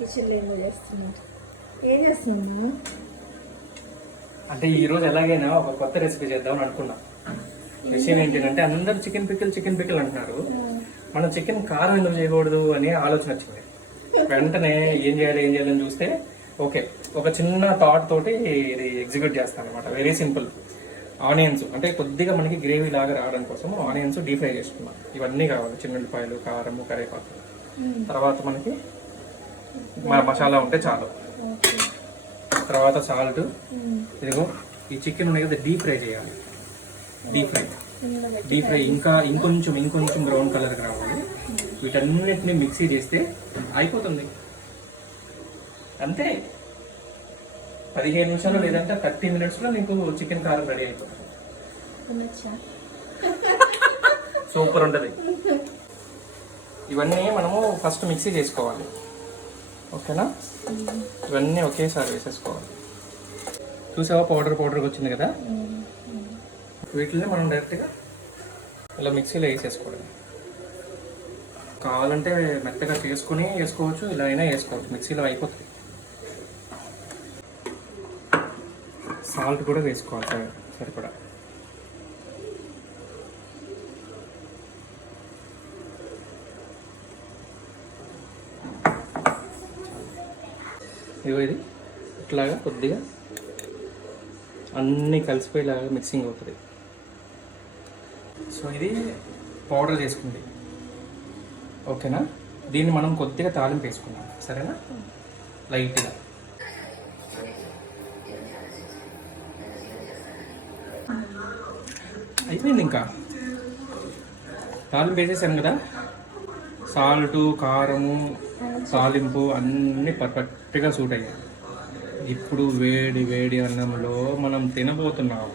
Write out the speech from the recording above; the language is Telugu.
కిచెన్లో ఏమో చేస్తున్నారు. ఏం చేస్తున్నాము అంటే ఈరోజు ఎలాగైనా ఒక కొత్త రెసిపీ చేద్దామని అనుకున్నా. విషయం ఏంటంటే అందరూ చికెన్ పికిల్ అంటున్నారు. మనం చికెన్ కారం ఎందుకు చేయకూడదు అని ఆలోచన వచ్చింది. వెంటనే ఏం చేయాలని చూస్తే ఓకే, ఒక చిన్న థాట్ తోటి ఇది ఎగ్జిక్యూట్ చేస్తాను అనమాట. Very simple. ఆనియన్స్ అంటే కొద్దిగా మనకి గ్రేవీ లాగా రావడం కోసం ఆనియన్స్ డీప్ ఫ్రై చేసుకున్నాం. ఇవన్నీ కావాలి: చిన్నుల్లిపాయలు, కారము, కరివేపాకు. తర్వాత మనకి మసాలా ఉంటే చాలు. తర్వాత సాల్ట్. ఇదిగో ఈ చికెన్ ఉన్నాయి కదా, డీప్ ఫ్రై చేయాలి. డీప్ ఫ్రై ఇంకా ఇంకొంచెం బ్రౌన్ కలర్కి రావాలి. వీటన్నిటిని మిక్సీ చేస్తే అయిపోతుంది. అంతే, 15 నిమిషాలు లేదంటే 30 minutesలో నీకు చికెన్ కారం రెడీ అయిపోతుంది. సూపర్ ఉంటుంది. ఇవన్నీ మనము ఫస్ట్ మిక్సీ చేసుకోవాలి. ఓకేనా? ఇవన్నీ ఒకేసారి వేసేసుకోవాలి. చూసావా పౌడర్గా వచ్చింది కదా? వీటిని మనం డైరెక్ట్గా ఇలా మిక్సీలో వేసేసుకోవడం. కావాలంటే మెత్తగా చేసుకుని వేసుకోవచ్చు, ఇలా అయినా వేసుకోవచ్చు. మిక్సీలో అయిపోతుంది. సాల్ట్ కూడా వేసుకోవాలి సరిపడా. ఇది ఇట్లాగా కొద్దిగా అన్నీ కలిసిపోయేలాగా మిక్సింగ్ అవుతుంది. సో ఇది పౌడర్ చేసుకుంది. ఓకేనా? దీన్ని మనం కొద్దిగా తాలింపు వేసుకున్నాం. సరేనా? లైట్గా అయిపోయింది. ఇంకా తాలింపు వేసేసాం కదా. సాల్టు, కారము, తాలింపు అన్నీ పర్ఫెక్ట్గా సూట్ అయ్యాయి. ఇప్పుడు వేడి అన్నంలో మనం తినబోతున్నాము.